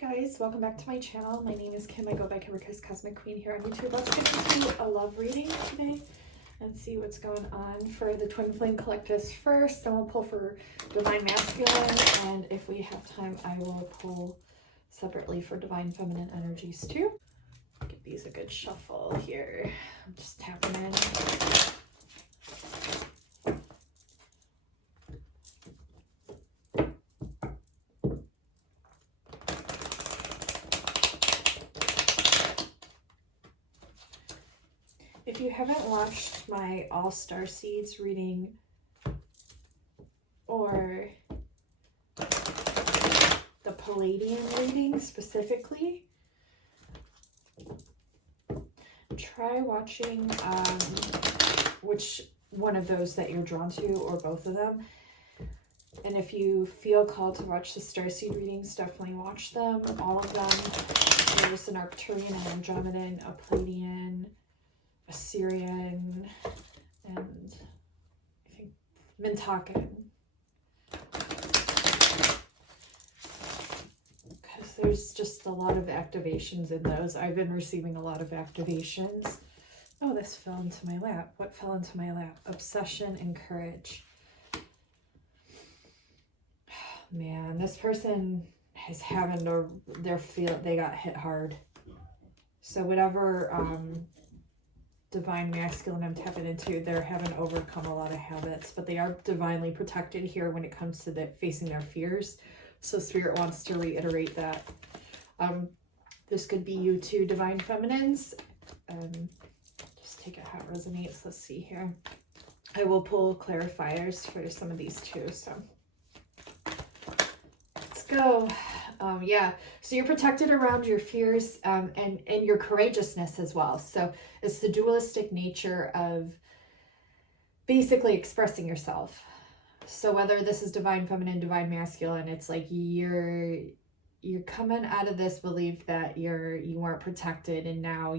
Guys, welcome back to my channel. My name is Kim. I go by Kimberkiss Cosmic Queen here on YouTube. Let's get into a love reading today and see what's going on for the Twin Flame Collectives first. Then we'll pull for Divine Masculine, and if we have time, I will pull separately for Divine Feminine energies too. Give these a good shuffle here. I'm just tapping in. If you haven't watched my All-Star Seeds reading or the Palladian reading specifically, try watching which one of those that you're drawn to, or both of them. And if you feel called to watch the Starseed readings, definitely watch them, all of them. There's an Arcturian, an Andromedan, a Palladian, a Syrian, and I think Mintakan. Because there's just a lot of activations in those. I've been receiving a lot of activations. Oh, this fell into my lap. What fell into my lap? Obsession and courage. Man, this person is having they got hit hard. So whatever Divine Masculine I'm tapping into, they're having overcome a lot of habits, but they are divinely protected here when it comes to facing their fears. So Spirit wants to reiterate that. This could be you too, Divine Feminines. Just take it how it resonates. Let's see here. I will pull clarifiers for some of these too, so let's go. Yeah, so you're protected around your fears and your courageousness as well. So it's the dualistic nature of basically expressing yourself. So whether this is Divine Feminine, Divine Masculine, it's like you're coming out of this belief that you weren't protected, and now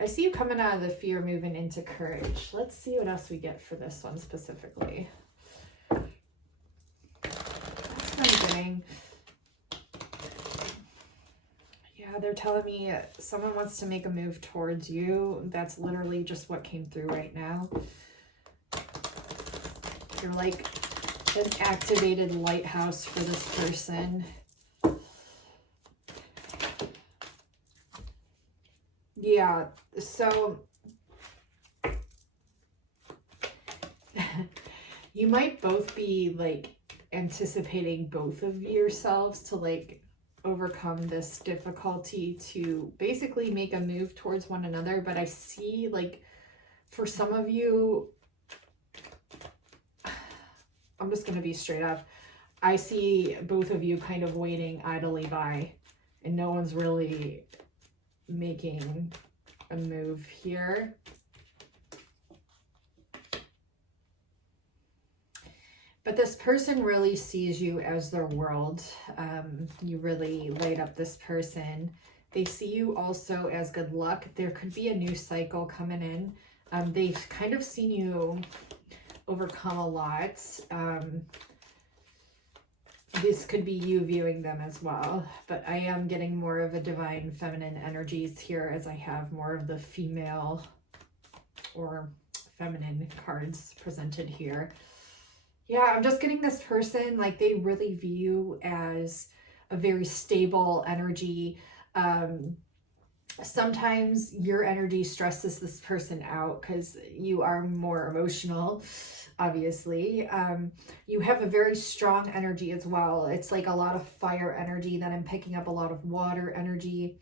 I see you coming out of the fear, moving into courage. Let's see what else we get for this one specifically. Yeah, they're telling me someone wants to make a move towards you. That's literally just what came through right now. You're like an activated lighthouse for this person. Yeah, so you might both be like anticipating both of yourselves to like overcome this difficulty to basically make a move towards one another. But I see, like, for some of you, I'm just going to be straight up, I see both of you kind of waiting idly by, and no one's really making a move here. But this person really sees you as their world. You really light up this person. They see you also as good luck. There could be a new cycle coming in. They've kind of seen you overcome a lot. This could be you viewing them as well. But I am getting more of a Divine Feminine energies here, as I have more of the female or feminine cards presented here. Yeah, I'm just getting this person, like, they really view you as a very stable energy. Sometimes your energy stresses this person out because you are more emotional, obviously. You have a very strong energy as well. It's like a lot of fire energy, that I'm picking up a lot of water energy.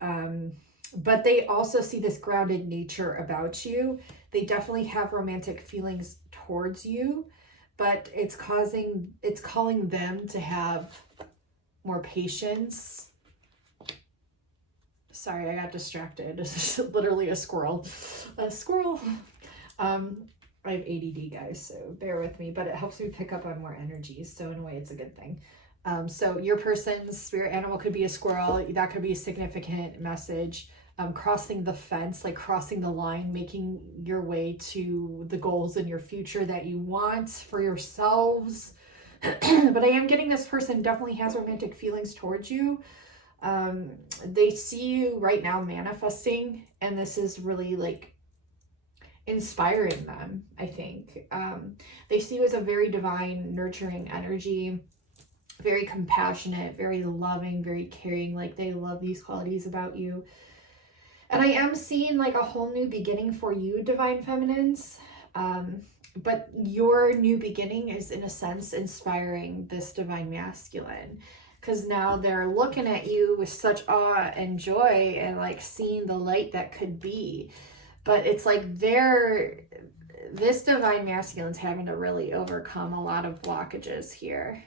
But they also see this grounded nature about you. They definitely have romantic feelings towards you, but it's calling them to have more patience. Sorry, I got distracted. This is literally a squirrel. A squirrel. I have ADD, guys, so bear with me, but it helps me pick up on more energies. So in a way, it's a good thing. So your person's spirit animal could be a squirrel. That could be a significant message. Crossing the fence, like crossing the line, making your way to the goals in your future that you want for yourselves. But I am getting this person definitely has romantic feelings towards you. They see you right now manifesting, and this is really like inspiring them, I think. They see you as a very divine, nurturing energy, very compassionate, very loving, very caring. Like they love these qualities about you. And I am seeing like a whole new beginning for you, divine feminines. But your new beginning is in a sense inspiring this divine masculine, because now they're looking at you with such awe and joy and like seeing the light that could be. But it's like this divine masculine's having to really overcome a lot of blockages here.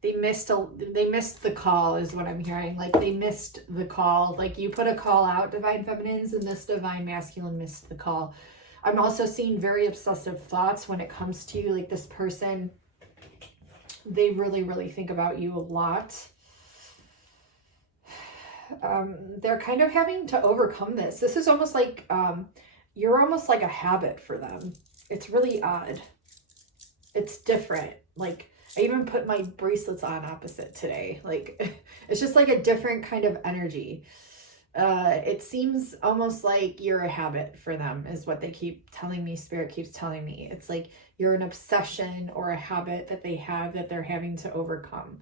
They missed the call is what I'm hearing. Like they missed the call. Like you put a call out, divine feminines, and this divine masculine missed the call. I'm also seeing very obsessive thoughts when it comes to you. Like this person, they really, really think about you a lot. They're kind of having to overcome this. This is almost like, you're almost like a habit for them. It's really odd. It's different. Like I even put my bracelets on opposite today. Like it's just like a different kind of energy. It seems almost like you're a habit for them is what they keep telling me. Spirit keeps telling me. It's like you're an obsession or a habit that they have that they're having to overcome.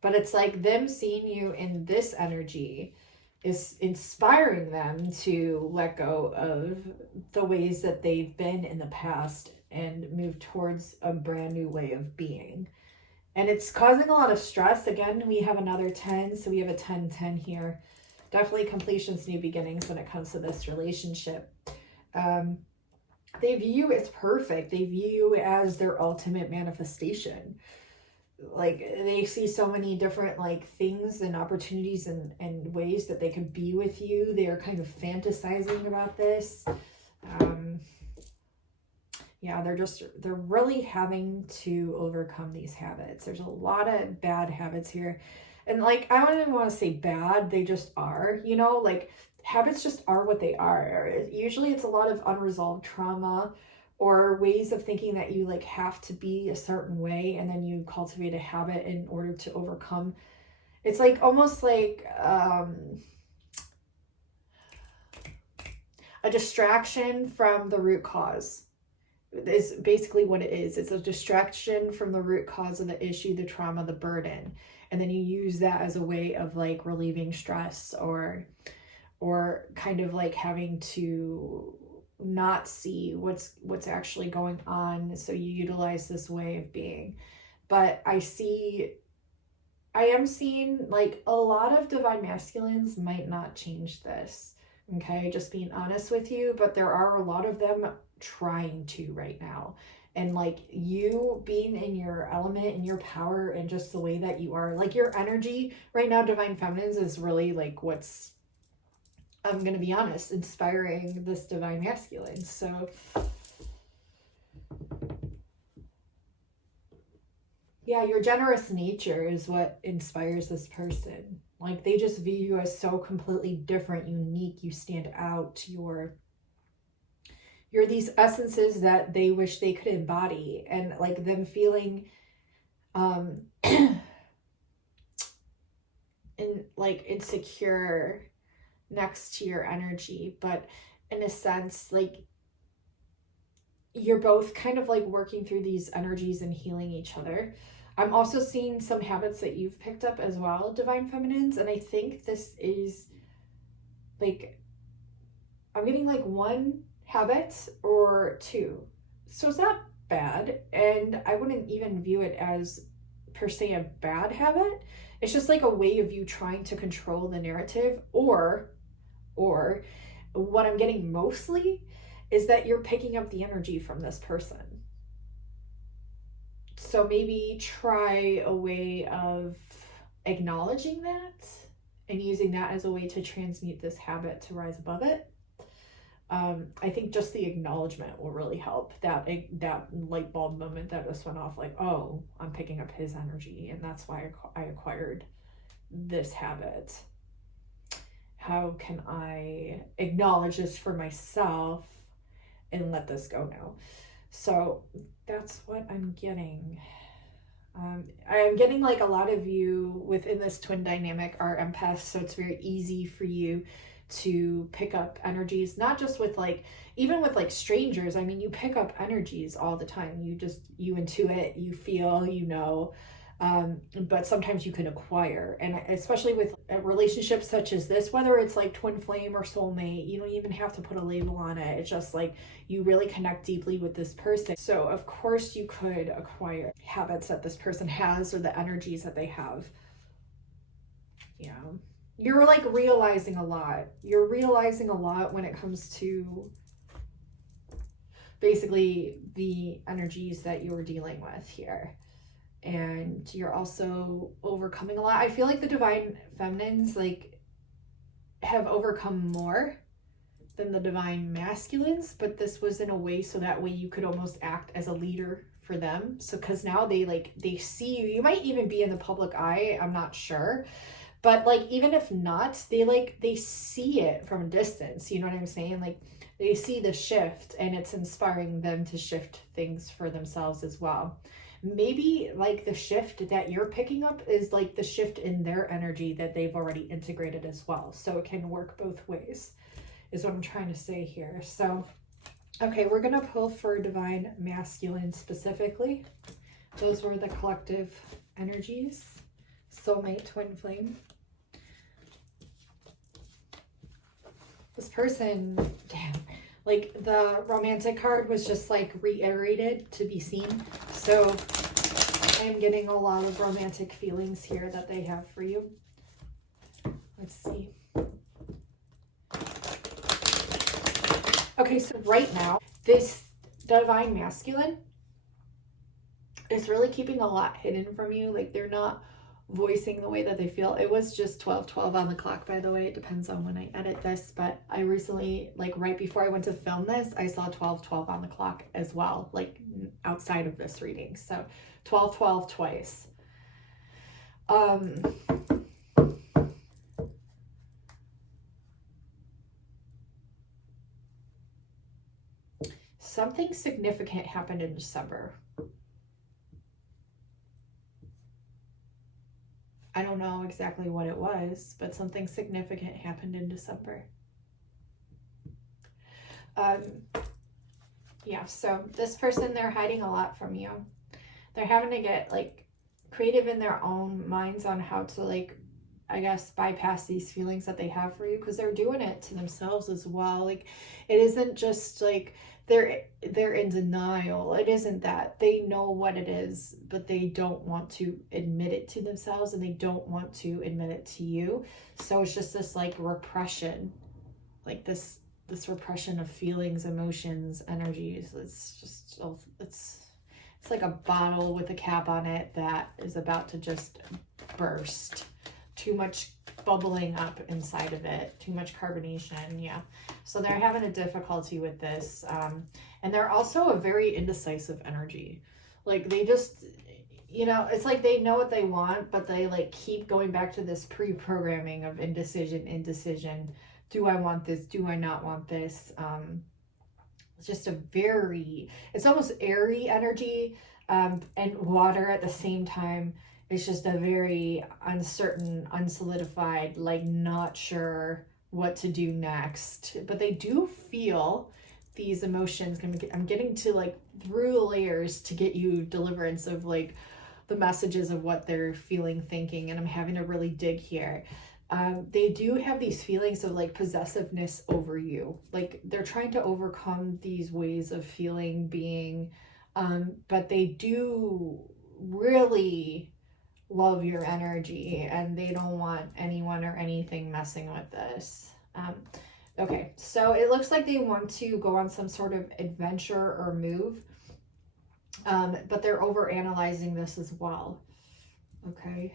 But it's like them seeing you in this energy is inspiring them to let go of the ways that they've been in the past and move towards a brand new way of being. And it's causing a lot of stress. Again, we have another 10, so we have a 10-10 here. Definitely completions, new beginnings when it comes to this relationship. They view you as perfect. They view you as their ultimate manifestation. Like they see so many different like things and opportunities and ways that they could be with you. They are kind of fantasizing about this. Yeah, they're really having to overcome these habits. There's a lot of bad habits here. And like, I don't even want to say bad, they just are, you know, like habits just are what they are. Usually it's a lot of unresolved trauma or ways of thinking that you like have to be a certain way, and then you cultivate a habit in order to overcome. It's like almost like a distraction from the root cause is basically what it is. It's a distraction from the root cause of the issue, the trauma, the burden. And then you use that as a way of like relieving stress or kind of like having to not see what's actually going on. So you utilize this way of being. But I am seeing like a lot of divine masculines might not change this. Okay, just being honest with you, but there are a lot of them trying to right now. And like you being in your element and your power and just the way that you are, like your energy right now, divine feminines, is really like what's, I'm going to be honest, inspiring this divine masculine. So yeah, your generous nature is what inspires this person. Like they just view you as so completely different, unique. You stand out. You're these essences that they wish they could embody, and like them feeling in like insecure next to your energy. But in a sense, like you're both kind of like working through these energies and healing each other. I'm also seeing some habits that you've picked up as well, divine feminines, and I think this is like, I'm getting like one habit or two, so it's not bad, and I wouldn't even view it as per se a bad habit. It's just like a way of you trying to control the narrative, or what I'm getting mostly is that you're picking up the energy from this person. So maybe try a way of acknowledging that and using that as a way to transmute this habit to rise above it. I think just the acknowledgement will really help. That light bulb moment that just went off, like, oh, I'm picking up his energy, and that's why I acquired this habit. How can I acknowledge this for myself and let this go now? So that's what I'm getting. I'm getting like a lot of you within this twin dynamic are empaths, so it's very easy for you to pick up energies, not just with like, even with like strangers. I mean, you pick up energies all the time. You intuit, you feel, you know, but sometimes you can acquire, and especially with relationships such as this, whether it's like twin flame or soulmate, you don't even have to put a label on it. It's just like you really connect deeply with this person. So of course you could acquire habits that this person has or the energies that they have. Yeah. You're like realizing a lot. You're realizing a lot when it comes to basically the energies that you're dealing with here. And you're also overcoming a lot. I feel like the divine feminines like have overcome more than the divine masculines, but this was in a way so that way you could almost act as a leader for them. So because now they see you. You might even be in the public eye, I'm not sure. But like, even if not, they see it from a distance. You know what I'm saying? Like they see the shift, and it's inspiring them to shift things for themselves as well. Maybe like the shift that you're picking up is like the shift in their energy that they've already integrated as well. So it can work both ways is what I'm trying to say here. So, okay, we're going to pull for divine masculine specifically. Those were the collective energies. Soulmate, twin flame. This person, damn, like the romantic card was just like reiterated to be seen. So I'm getting a lot of romantic feelings here that they have for you. Let's see. Okay, so right now, this divine masculine is really keeping a lot hidden from you. Like they're not voicing the way that they feel. It was just 12:12 on the clock, by the way. It depends on when I edit this, but I recently, like right before I went to film this, I saw 12:12 on the clock as well, like outside of this reading. So 12:12 twice. Something significant happened in December. I don't know exactly what it was, but something significant happened in December. Yeah, so this person, they're hiding a lot from you. They're having to get like creative in their own minds on how to like, I guess, bypass these feelings that they have for you, because they're doing it to themselves as well. Like it isn't just like they're in denial. It isn't that. They know what it is, but they don't want to admit it to themselves, and they don't want to admit it to you. So it's just this like repression, like this repression of feelings, emotions, energies. It's just, it's like a bottle with a cap on it that is about to just burst. Too much bubbling up inside of it, too much carbonation. Yeah, so they're having a difficulty with this, and they're also a very indecisive energy. Like they just, you know, it's like they know what they want, but they like keep going back to this pre-programming of indecision. Do I want this? Do I not want this? It's just a very, it's almost airy energy, and water at the same time. It's just a very uncertain, unsolidified, like not sure what to do next. But they do feel these emotions. I'm getting to like through the layers to get you deliverance of like the messages of what they're feeling, thinking, and I'm having to really dig here. They do have these feelings of like possessiveness over you. Like they're trying to overcome these ways of feeling, being, but they do really love your energy, and they don't want anyone or anything messing with this. Okay, so it looks like they want to go on some sort of adventure or move, but they're over analyzing this as well. Okay,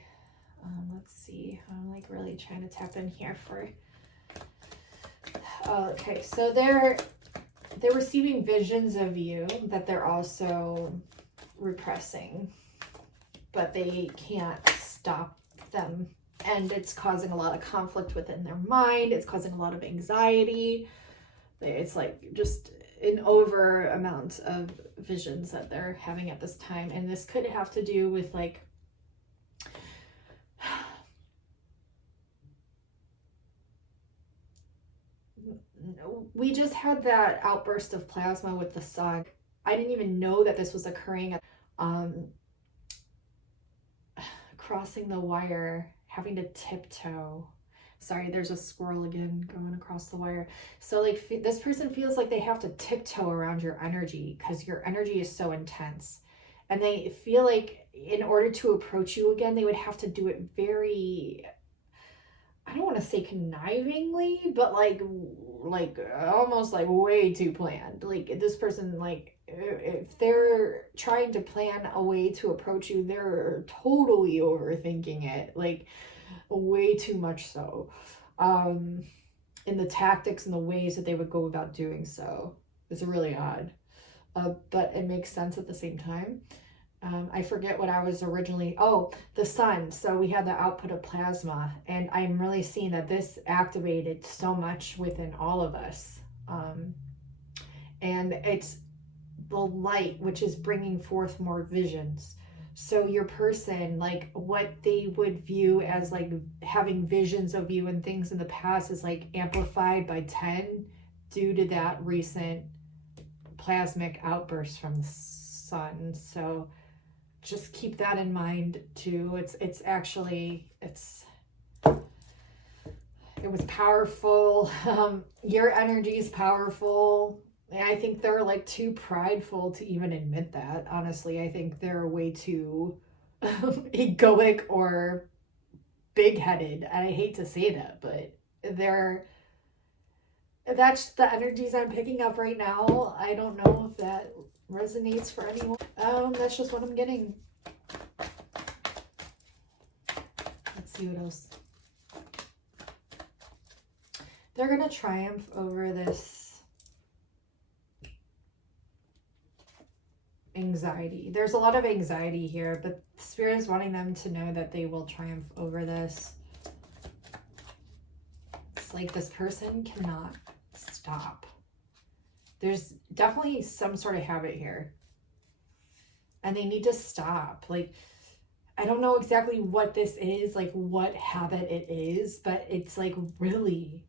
let's see. I'm like really trying to tap in here for. Okay, so they're receiving visions of you that they're also repressing, but they can't stop them. And it's causing a lot of conflict within their mind. It's causing a lot of anxiety. It's like just an over amount of visions that they're having at this time. And this could have to do with like, we just had that outburst of plasma with the sun. I didn't even know that this was occurring. Crossing the wire, having to tiptoe. Sorry, there's a squirrel again going across the wire. So like this person feels like they have to tiptoe around your energy because your energy is so intense. And they feel like in order to approach you again, they would have to do it very, I don't want to say connivingly, but like almost like way too planned. Like this person, like if they're trying to plan a way to approach you, they're totally overthinking it, like way too much so, in the tactics and the ways that they would go about doing so. It's really odd, but it makes sense at the same time. I forget what I was originally, the sun. So we had the output of plasma, and I'm really seeing that this activated so much within all of us. And it's the light, which is bringing forth more visions. So your person, like what they would view as like having visions of you and things in the past is like amplified by 10 due to that recent plasmic outburst from the sun. So just keep that in mind too. It was powerful. Your energy is powerful. And I think they're like too prideful to even admit that. Honestly, I think they're way too egoic or big-headed. And I hate to say that, but that's the energies I'm picking up right now. I don't know if that resonates for anyone. That's just what I'm getting. Let's see what else. They're gonna triumph over this anxiety. There's a lot of anxiety here, but Spirit is wanting them to know that they will triumph over this. It's like this person cannot stop. There's definitely some sort of habit here, and they need to stop. Like, I don't know exactly what this is, like what habit it is, but it's like really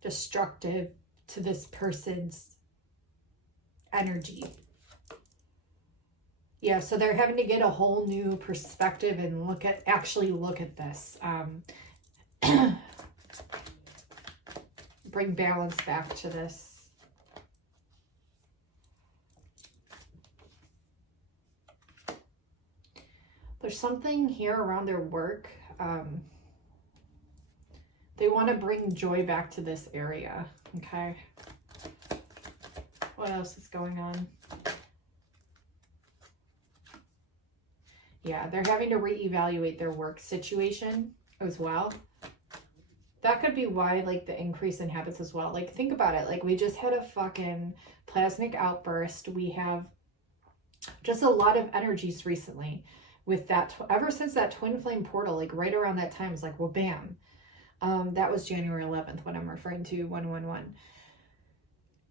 destructive to this person's energy. Yeah, so they're having to get a whole new perspective and actually look at this. Bring balance back to this. There's something here around their work. They want to bring joy back to this area. Okay. What else is going on? Yeah, they're having to reevaluate their work situation as well. That could be why, like, the increase in habits as well. Like, think about it. Like, we just had a fucking plasmic outburst. We have just a lot of energies recently with that. Ever since that twin flame portal, like, right around that time, it's like, well, bam. That was January 11th when I'm referring to 111.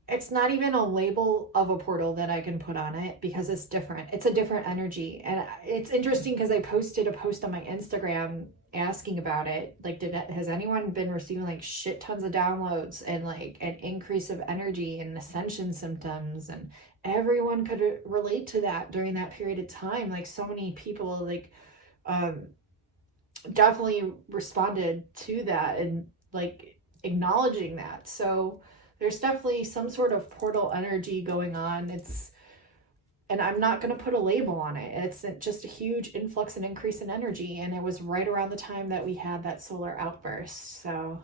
It's not even a label of a portal that I can put on it because it's different. It's a different energy. And it's interesting because I posted a post on my Instagram asking about it. Like, has anyone been receiving like shit tons of downloads and like an increase of energy and ascension symptoms? And everyone could relate to that during that period of time. Like, so many people like definitely responded to that and like acknowledging that. So there's definitely some sort of portal energy going on. And I'm not going to put a label on it. It's just a huge influx and increase in energy. And it was right around the time that we had that solar outburst. So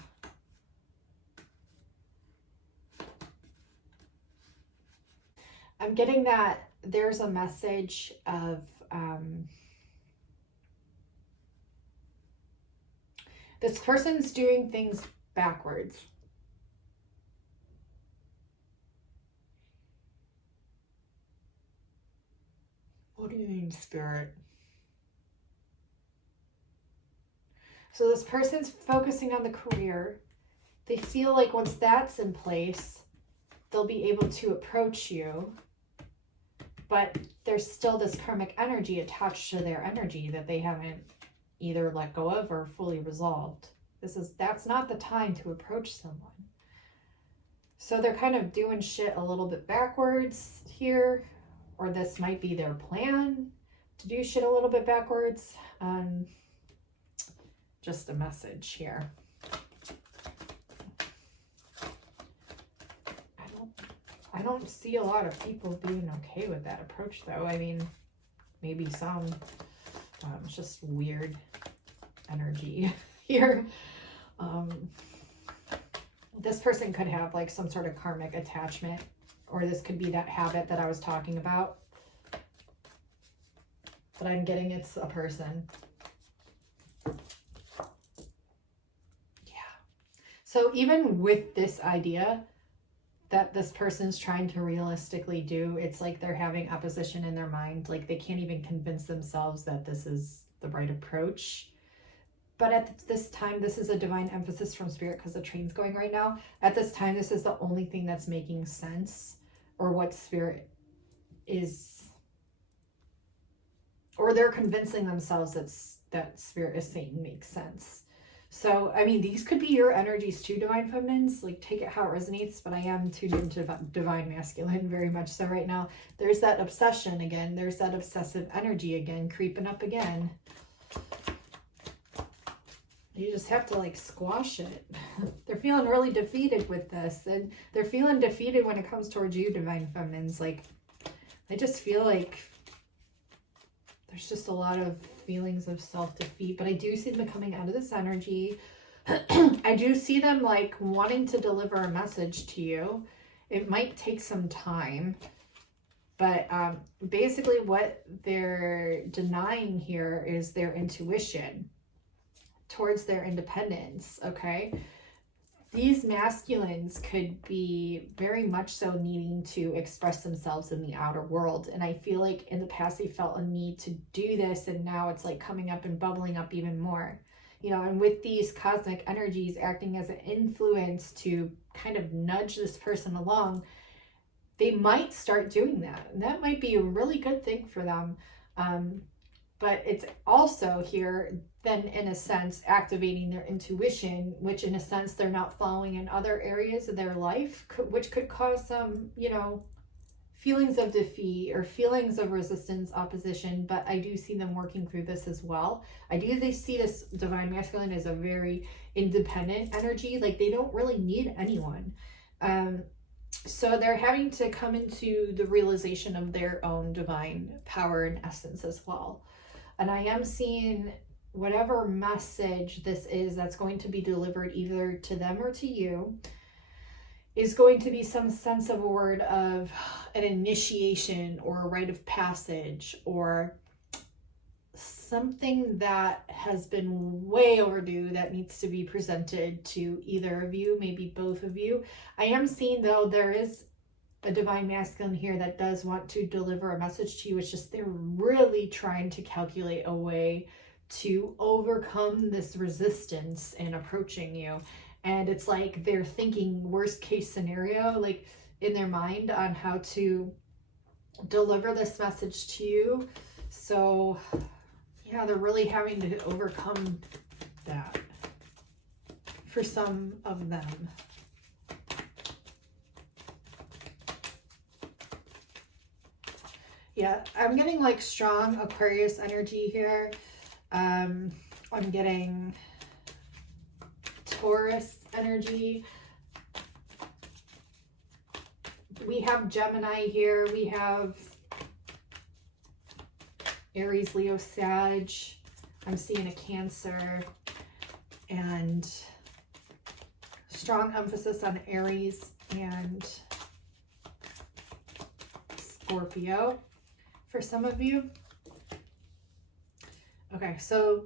I'm getting that there's a message of this person's doing things backwards. What do you mean, Spirit? So this person's focusing on the career. They feel like once that's in place, they'll be able to approach you, but there's still this karmic energy attached to their energy that they haven't either let go of or fully resolved. That's not the time to approach someone. So they're kind of doing shit a little bit backwards here, or this might be their plan to do shit a little bit backwards. Just a message here. I don't see a lot of people being okay with that approach, though. I mean, maybe some. It's just weird energy here. This person could have like some sort of karmic attachment, or this could be that habit that I was talking about. But I'm getting it's a person. Yeah. So even with this idea that this person's trying to realistically do, it's like they're having opposition in their mind. Like they can't even convince themselves that this is the right approach. But at this time, this is a divine emphasis from Spirit because the train's going right now. At this time, this is the only thing that's making sense, or what Spirit is, or they're convincing themselves that Spirit is saying makes sense. So, I mean, these could be your energies too, Divine Feminines. Like, take it how it resonates, but I am tuned into Divine Masculine very much so right now. There's that obsession again. There's that obsessive energy again, creeping up again. You just have to, like, squash it. They're feeling really defeated with this. And they're feeling defeated when it comes towards you, Divine Feminines. Like, I just feel like there's just a lot of feelings of self-defeat. But I do see them coming out of this energy. I do see them, like, wanting to deliver a message to you. It might take some time. But basically what they're denying here is their intuition towards their independence, okay? These masculines could be very much so needing to express themselves in the outer world. And I feel like in the past they felt a need to do this, and now it's like coming up and bubbling up even more. You know, and with these cosmic energies acting as an influence to kind of nudge this person along, they might start doing that. And that might be a really good thing for them. But it's also here, then in a sense, activating their intuition, which in a sense they're not following in other areas of their life, which could cause some, you know, feelings of defeat or feelings of resistance, opposition. But I do see them working through this as well. They see this Divine Masculine as a very independent energy. Like they don't really need anyone. So they're having to come into the realization of their own divine power and essence as well. And I am seeing whatever message this is that's going to be delivered either to them or to you is going to be some sense of a word of an initiation or a rite of passage or something that has been way overdue that needs to be presented to either of you, maybe both of you. I am seeing, though, there is a Divine Masculine here that does want to deliver a message to you. It's just they're really trying to calculate a way to overcome this resistance in approaching you. And it's like they're thinking worst case scenario, like in their mind, on how to deliver this message to you. So yeah, they're really having to overcome that for some of them. Yeah, I'm getting like strong Aquarius energy here. I'm getting Taurus energy. We have Gemini here. We have Aries, Leo, Sag. I'm seeing a Cancer and strong emphasis on Aries and Scorpio for some of you. Okay, so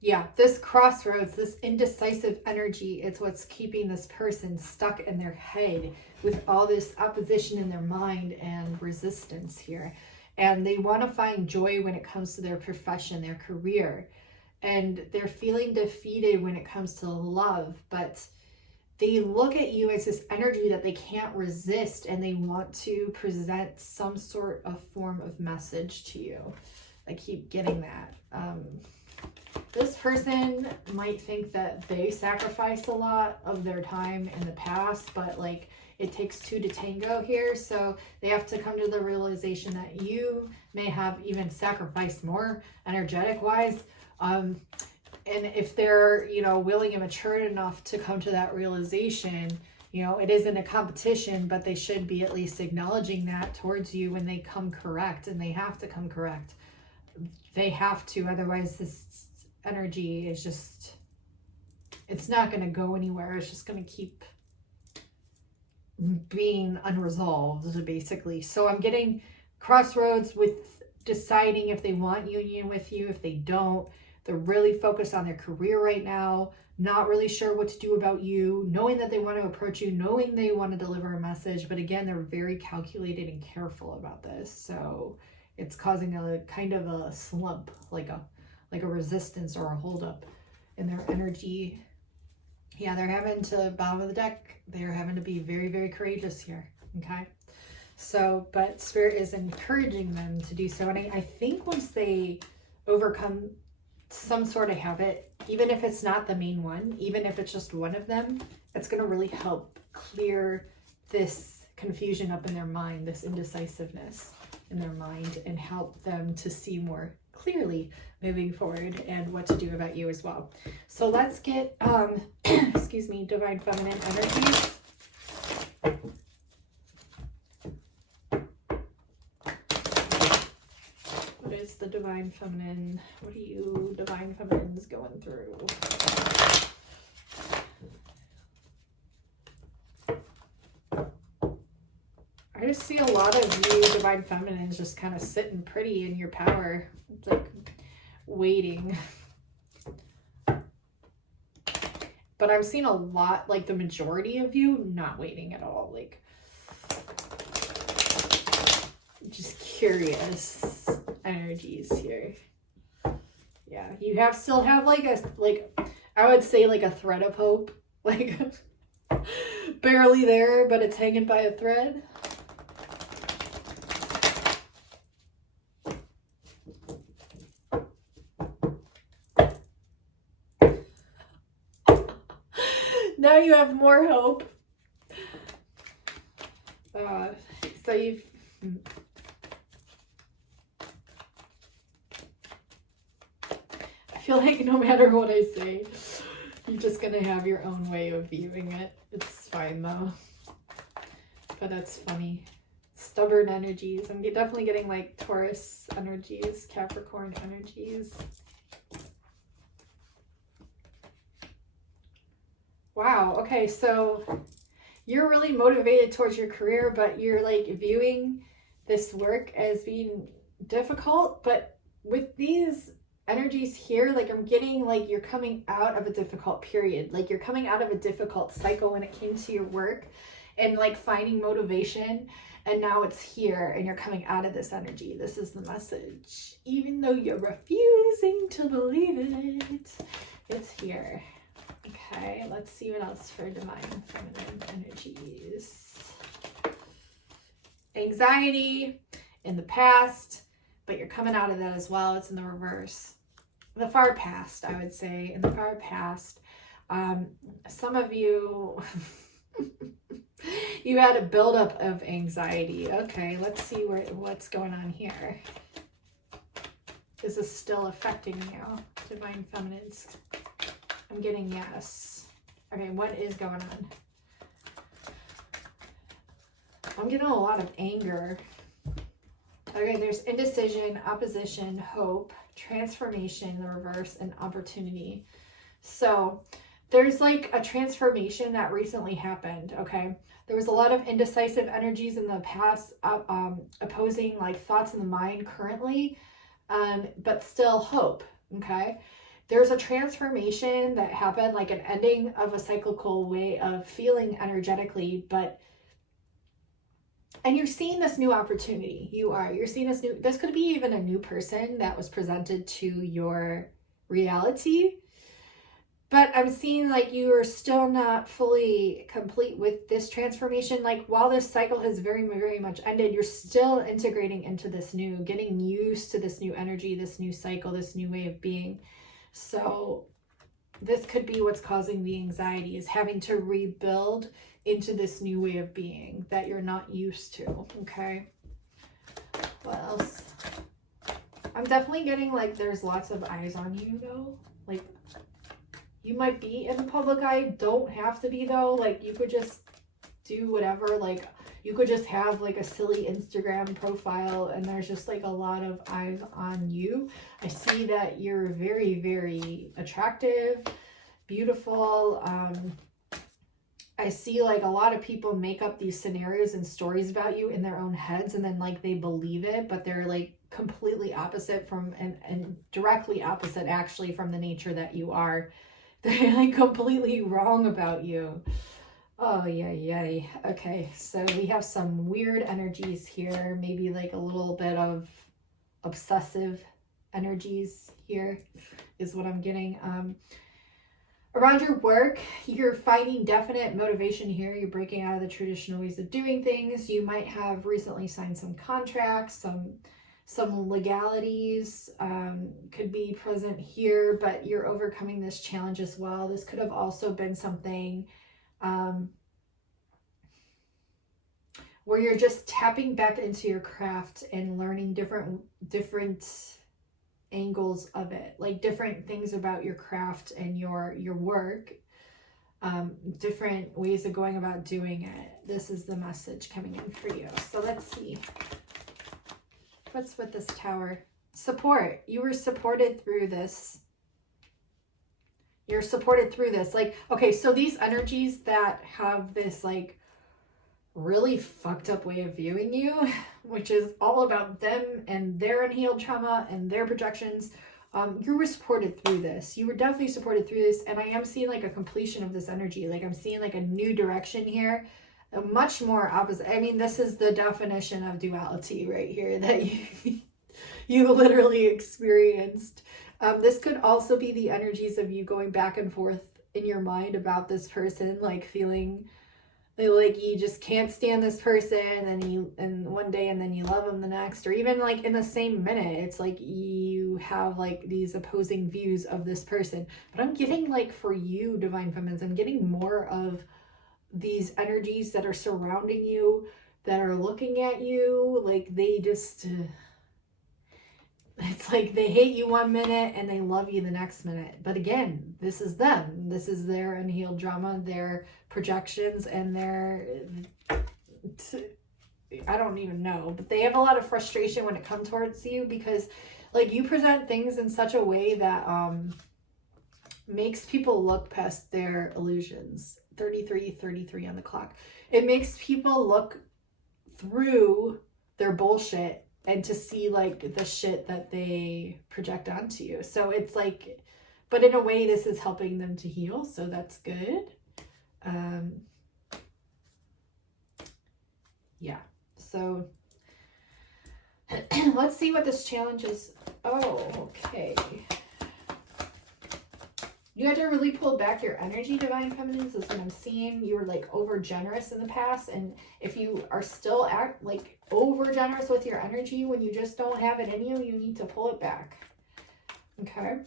yeah, this crossroads, this indecisive energy, it's what's keeping this person stuck in their head with all this opposition in their mind and resistance here. And they want to find joy when it comes to their profession, their career. And they're feeling defeated when it comes to love. But they look at you as this energy that they can't resist, and they want to present some sort of form of message to you. I keep getting that. This person might think that they sacrificed a lot of their time in the past, but like it takes two to tango here. So they have to come to the realization that you may have even sacrificed more energetic wise. And if they're, you know, willing and mature enough to come to that realization, you know, it isn't a competition, but they should be at least acknowledging that towards you when they come correct, and they have to come correct. They have to, otherwise this energy is just, it's not going to go anywhere. It's just going to keep being unresolved, basically. So I'm getting crossroads with deciding if they want union with you, if they don't. They're really focused on their career right now, not really sure what to do about you, knowing that they want to approach you, knowing they want to deliver a message. But again, they're very calculated and careful about this. So it's causing a kind of a slump, like a resistance or a holdup in their energy. Yeah, they're having to, bottom of the deck, they're having to be very, very courageous here. Okay. So, but Spirit is encouraging them to do so. And I think once they overcome some sort of habit, even if it's not the main one, even if it's just one of them, it's going to really help clear this confusion up in their mind, this indecisiveness in their mind, and help them to see more clearly moving forward and what to do about you as well. So let's get, excuse me, Divine Feminine energies. What is the Divine Feminine? What are you Divine Feminines going through? I just see a lot of you Divine Feminines just kind of sitting pretty in your power. It's like waiting. But I'm seeing a lot, like the majority of you not waiting at all. Like just curious energies here. Yeah, you still have like I would say like a thread of hope, like barely there, but it's hanging by a thread. Now you have more hope. So you've I feel like no matter what I say, you're just gonna have your own way of viewing it. It's fine though. But that's funny. Stubborn energies. I'm definitely getting like Taurus energies, Capricorn energies. Wow, okay, so you're really motivated towards your career, but you're like viewing this work as being difficult. But with these energies here, like I'm getting like you're coming out of a difficult period, like you're coming out of a difficult cycle when it came to your work and like finding motivation, and now it's here and you're coming out of this energy. This is the message. Even though you're refusing to believe it, it's here. Okay, let's see what else for Divine Feminine energies. Anxiety in the past, but you're coming out of that as well. It's in the reverse. The far past, I would say. In the far past, some of you, you had a buildup of anxiety. Okay, let's see what's going on here. Is this still affecting you, Divine Feminines? I'm getting yes. Okay, what is going on? I'm getting a lot of anger. Okay, there's indecision, opposition, hope, transformation in the reverse, and opportunity. So there's like a transformation that recently happened, okay? There was a lot of indecisive energies in the past, opposing like thoughts in the mind currently, but still hope, okay? There's a transformation that happened, like an ending of a cyclical way of feeling energetically, and you're seeing this new opportunity. You're seeing this could be even a new person that was presented to your reality. But I'm seeing like you are still not fully complete with this transformation. Like while this cycle has very, very much ended, you're still integrating into this new, getting used to this new energy, this new cycle, this new way of being. So this could be what's causing the anxiety, is having to rebuild into this new way of being that you're not used to. Okay. What else? I'm definitely getting like there's lots of eyes on you though. Like you might be in the public eye, don't have to be though. Like you could just do whatever. Like you could just have like a silly Instagram profile and there's just like a lot of eyes on you. I see that you're very, very attractive, beautiful. I see like a lot of people make up these scenarios and stories about you in their own heads, and then like they believe it, but they're like completely opposite from and directly opposite actually from the nature that you are. They're like completely wrong about you. Oh, yeah. Okay, so we have some weird energies here. Maybe like a little bit of obsessive energies here is what I'm getting. Around your work, you're finding definite motivation here. You're breaking out of the traditional ways of doing things. You might have recently signed some contracts, some legalities could be present here, but you're overcoming this challenge as well. This could have also been something where you're just tapping back into your craft and learning different angles of it, like different things about your craft and your work, different ways of going about doing it. This is the message coming in for you. So let's see. What's with this Tower? Support. You were supported through this. You're supported through this. Like, okay, so these energies that have this like really fucked up way of viewing you, which is all about them and their unhealed trauma and their projections, you were supported through this. You were definitely supported through this, and I am seeing like a completion of this energy. Like I'm seeing like a new direction here, a much more opposite. I mean, this is the definition of duality right here that you literally experienced. This could also be the energies of you going back and forth in your mind about this person, like feeling like you just can't stand this person and one day and then you love them the next, or even like in the same minute it's like you have like these opposing views of this person. But I'm getting like for you, divine feminines, I'm getting more of these energies that are surrounding you, that are looking at you like they just it's like they hate you one minute and they love you the next minute. But again, this is them. This is their unhealed drama, their projections, and their, I don't even know, but they have a lot of frustration when it comes towards you because like you present things in such a way that makes people look past their illusions. 33 on the clock. It makes people look through their bullshit and to see like the shit that they project onto you. So it's like, but in a way this is helping them to heal, so that's good. Yeah, so let's see what this challenge is. Oh, okay. You had to really pull back your energy, divine feminines, is what I'm seeing. You were like over generous in the past, and if you are still like over generous with your energy when you just don't have it in you, you need to pull it back. Okay.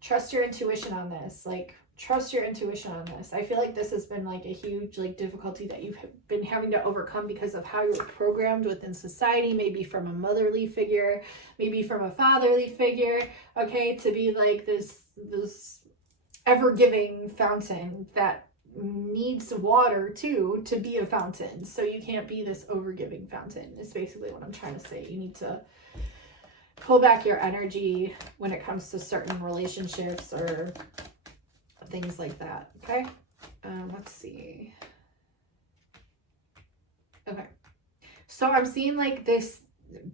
Trust your intuition on this. Like, trust your intuition on this. I feel like this has been like a huge like difficulty that you've been having to overcome because of how you were programmed within society, maybe from a motherly figure, maybe from a fatherly figure, okay, to be like this ever-giving fountain that needs water too to be a fountain. So you can't be this over-giving fountain is basically what I'm trying to say. You need to pull back your energy when it comes to certain relationships or things like that. Okay. Let's see. Okay. So I'm seeing like this,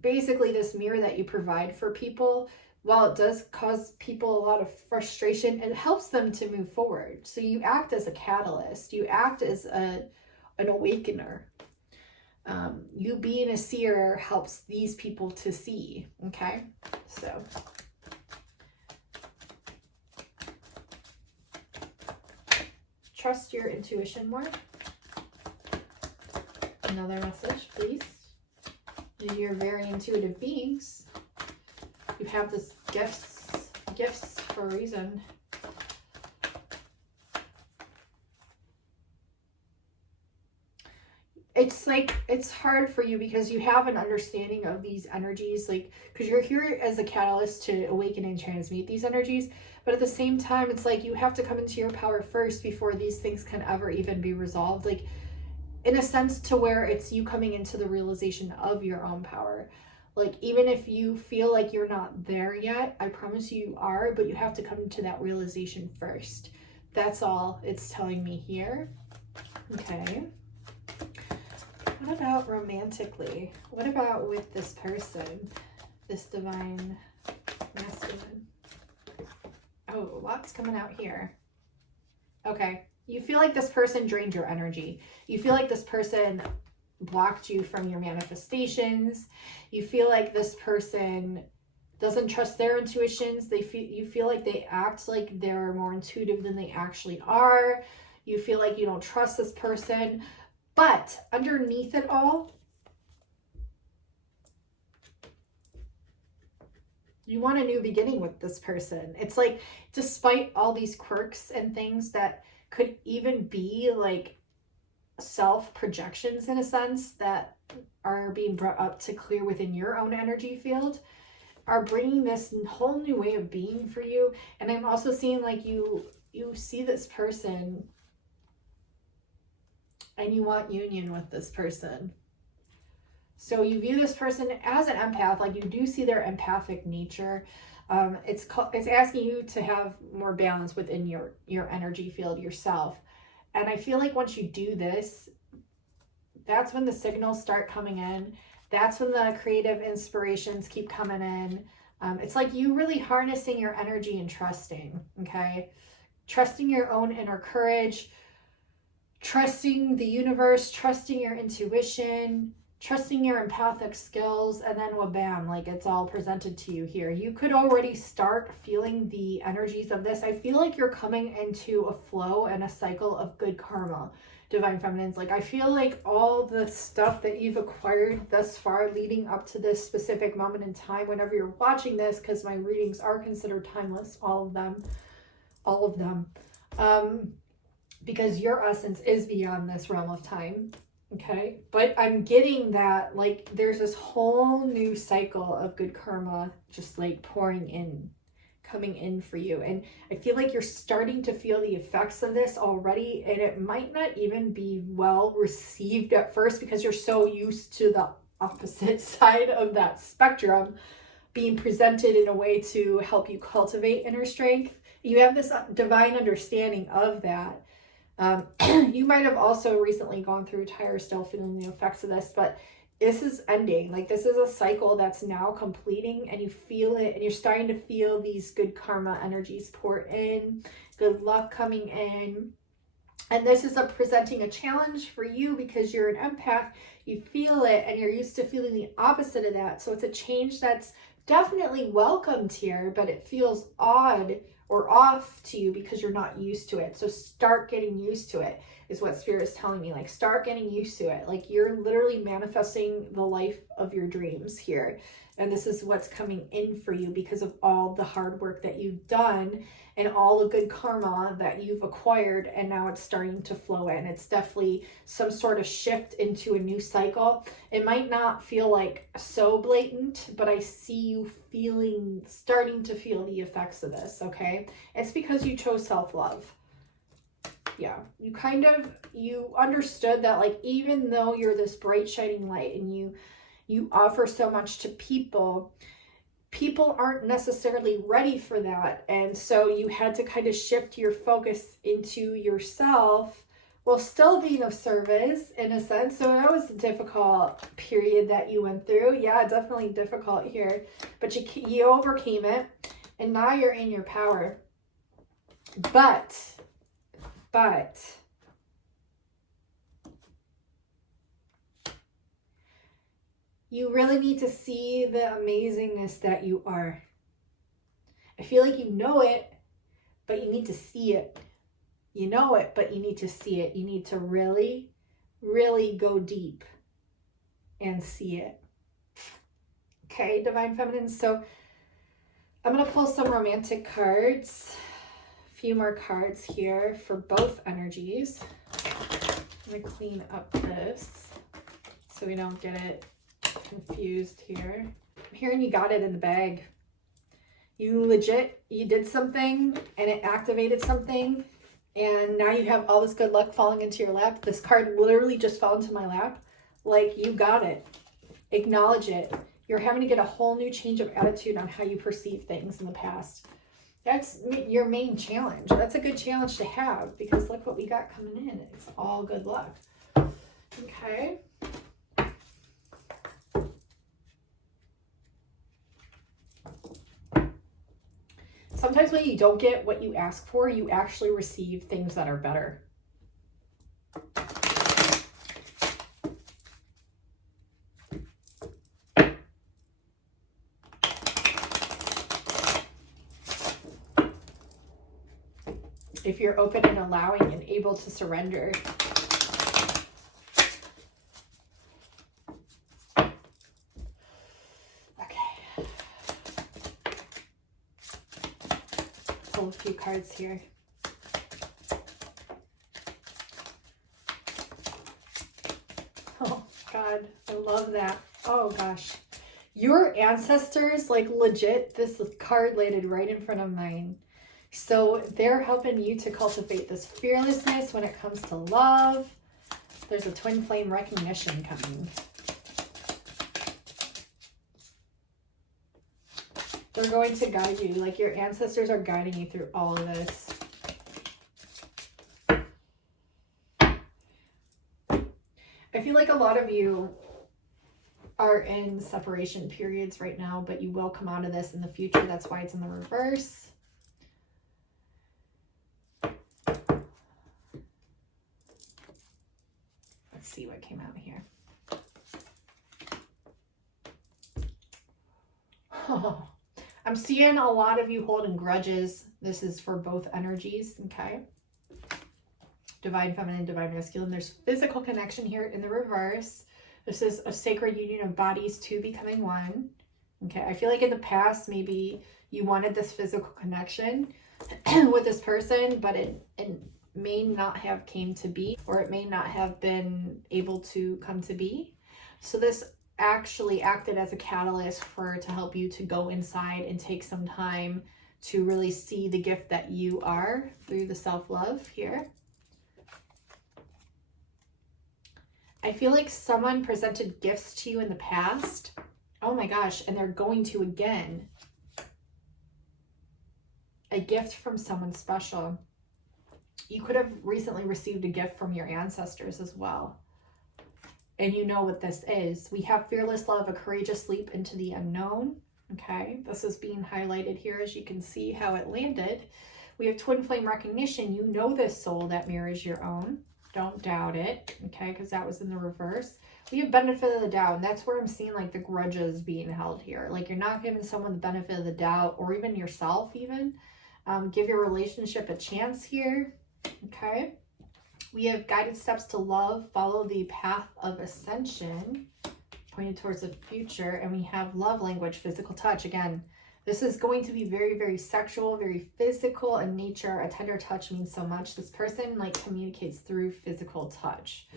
basically this mirror that you provide for people. While it does cause people a lot of frustration, it helps them to move forward. So you act as a catalyst. You act as an awakener. You being a seer helps these people to see. Okay. So trust your intuition more? Another message, please. You're very intuitive beings. You have this gifts for a reason. It's like, it's hard for you because you have an understanding of these energies, like, because you're here as a catalyst to awaken and transmute these energies. But at the same time, it's like you have to come into your power first before these things can ever even be resolved. Like, in a sense, to where it's you coming into the realization of your own power. Like, even if you feel like you're not there yet, I promise you are, but you have to come to that realization first. That's all it's telling me here. Okay. What about romantically? What about with this person, this divine masculine? Oh, lots coming out here. Okay. You feel like this person drained your energy. You feel like this person blocked you from your manifestations. You feel like this person doesn't trust their intuitions. You feel like they act like they're more intuitive than they actually are. You feel like you don't trust this person. But underneath it all, you want a new beginning with this person. It's like, despite all these quirks and things that could even be like self-projections in a sense that are being brought up to clear within your own energy field, are bringing this whole new way of being for you. And I'm also seeing like you see this person and you want union with this person. So you view this person as an empath, like you do see their empathic nature. It's asking you to have more balance within your energy field yourself. And I feel like once you do this, that's when the signals start coming in. That's when the creative inspirations keep coming in. It's like you really harnessing your energy and trusting, okay? Trusting your own inner courage, trusting the universe, trusting your intuition, trusting your empathic skills, and then wha-bam, like it's all presented to you here. You could already start feeling the energies of this. I feel like you're coming into a flow and a cycle of good karma, Divine Feminines. Like I feel like all the stuff that you've acquired thus far leading up to this specific moment in time, whenever you're watching this, because my readings are considered timeless, all of them, because your essence is beyond this realm of time. Okay, but I'm getting that like there's this whole new cycle of good karma just like pouring in, coming in for you. And I feel like you're starting to feel the effects of this already, and it might not even be well received at first because you're so used to the opposite side of that spectrum being presented in a way to help you cultivate inner strength. You have this divine understanding of that. You might have also recently gone through Tyre, still feeling the effects of this, but this is ending. Like this is a cycle that's now completing, and you feel it, and you're starting to feel these good karma energies pour in, good luck coming in. And this is presenting a challenge for you because you're an empath. You feel it, and you're used to feeling the opposite of that. So it's a change that's definitely welcomed here, but it feels odd or off to you because you're not used to it. So start getting used to it is what Spirit is telling me. Like start getting used to it. Like you're literally manifesting the life of your dreams here. And this is what's coming in for you because of all the hard work that you've done and all the good karma that you've acquired. And now it's starting to flow in. It's definitely some sort of shift into a new cycle. It might not feel like so blatant, but I see you starting to feel the effects of this, okay? It's because you chose self-love. Yeah, you understood that like even though you're this bright shining light and you offer so much to people aren't necessarily ready for that. And so you had to kind of shift your focus into yourself while still being of service in a sense. So that was a difficult period that you went through. Yeah, definitely difficult here, but you overcame it, and now you're in your power. But you really need to see the amazingness that you are. I feel like you know it, but you need to see it. You know it, but you need to see it. You need to really, really go deep and see it. Okay, Divine Feminine. So I'm going to pull some romantic cards. A few more cards here for both energies. I'm going to clean up this so we don't get it confused here. I'm hearing you got it in the bag. You did something and it activated something, and now you have all this good luck falling into your lap. This card literally just fell into my lap. Like, you got it. Acknowledge it. You're having to get a whole new change of attitude on how you perceive things in the past. That's your main challenge. That's a good challenge to have, because look what we got coming in. It's all good luck. Okay. Sometimes when you don't get what you ask for, you actually receive things that are better. If you're open and allowing and able to surrender. Okay. Pull a few cards here. Oh God, I love that. Oh gosh. Your ancestors, like legit, this card landed right in front of mine. So they're helping you to cultivate this fearlessness when it comes to love. There's a twin flame recognition coming. They're going to guide you. Like, your ancestors are guiding you through all of this. I feel like a lot of you are in separation periods right now, but you will come out of this in the future. That's why it's in the reverse. Let's see what came out here. Oh, I'm seeing a lot of you holding grudges. This is for both energies, okay? Divine Feminine, Divine Masculine. There's physical connection here in the reverse. This is a sacred union of bodies, two becoming one. Okay, I feel like in the past, maybe you wanted this physical connection with this person, but it may not have came to be, or it may not have been able to come to be. So this actually acted as a catalyst to help you to go inside and take some time to really see the gift that you are through the self-love here. I feel like someone presented gifts to you in the past. Oh my gosh, and they're going to again. A gift from someone special. You could have recently received a gift from your ancestors as well. And you know what this is. We have fearless love, a courageous leap into the unknown. Okay, this is being highlighted here, as you can see how it landed. We have twin flame recognition. You know this soul that mirrors your own. Don't doubt it, okay, because that was in the reverse. We have benefit of the doubt, and that's where I'm seeing like the grudges being held here. Like, you're not giving someone the benefit of the doubt, or even yourself even. Give your relationship a chance here, okay? We have guided steps to love, follow the path of ascension, pointed towards the future, and we have love language, physical touch. Again, this is going to be very, very sexual, very physical in nature. A tender touch means so much. This person like communicates through physical touch.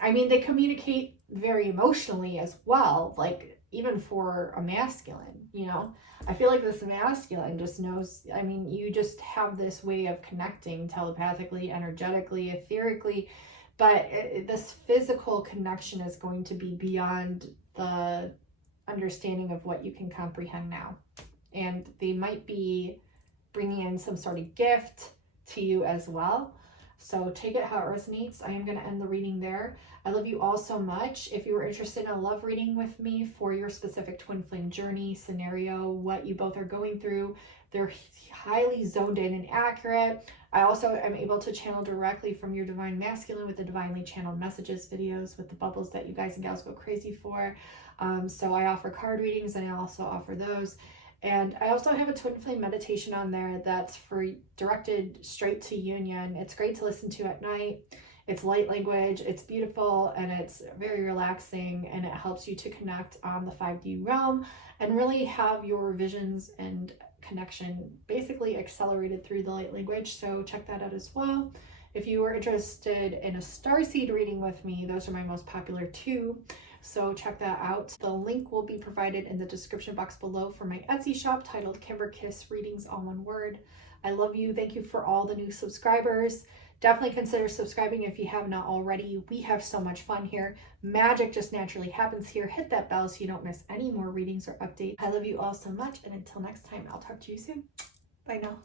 I mean, they communicate very emotionally as well, like even for a masculine, you know. I feel like this masculine just knows, I mean, you just have this way of connecting telepathically, energetically, etherically, but this physical connection is going to be beyond the understanding of what you can comprehend now. And they might be bringing in some sort of gift to you as well. So take it how it resonates. I am going to end the reading there. I love you all so much. If you were interested in a love reading with me for your specific twin flame journey scenario, what you both are going through, they're highly zoned in and accurate. I also am able to channel directly from your divine masculine with the divinely channeled messages videos with the bubbles that you guys and gals go crazy for. So I offer card readings, and I also offer those. And I also have a twin flame meditation on there that's directed straight to union. It's great to listen to at night. It's light language, it's beautiful, and it's very relaxing, and it helps you to connect on the 5D realm and really have your visions and connection basically accelerated through the light language. So check that out as well. If you are interested in a starseed reading with me, those are my most popular too. So check that out. The link will be provided in the description box below for my Etsy shop titled Kimberkiss Readings, all one word. I love you. Thank you for all the new subscribers. Definitely consider subscribing if you have not already. We have so much fun here. Magic just naturally happens here. Hit that bell so you don't miss any more readings or updates. I love you all so much, and until next time, I'll talk to you soon. Bye now.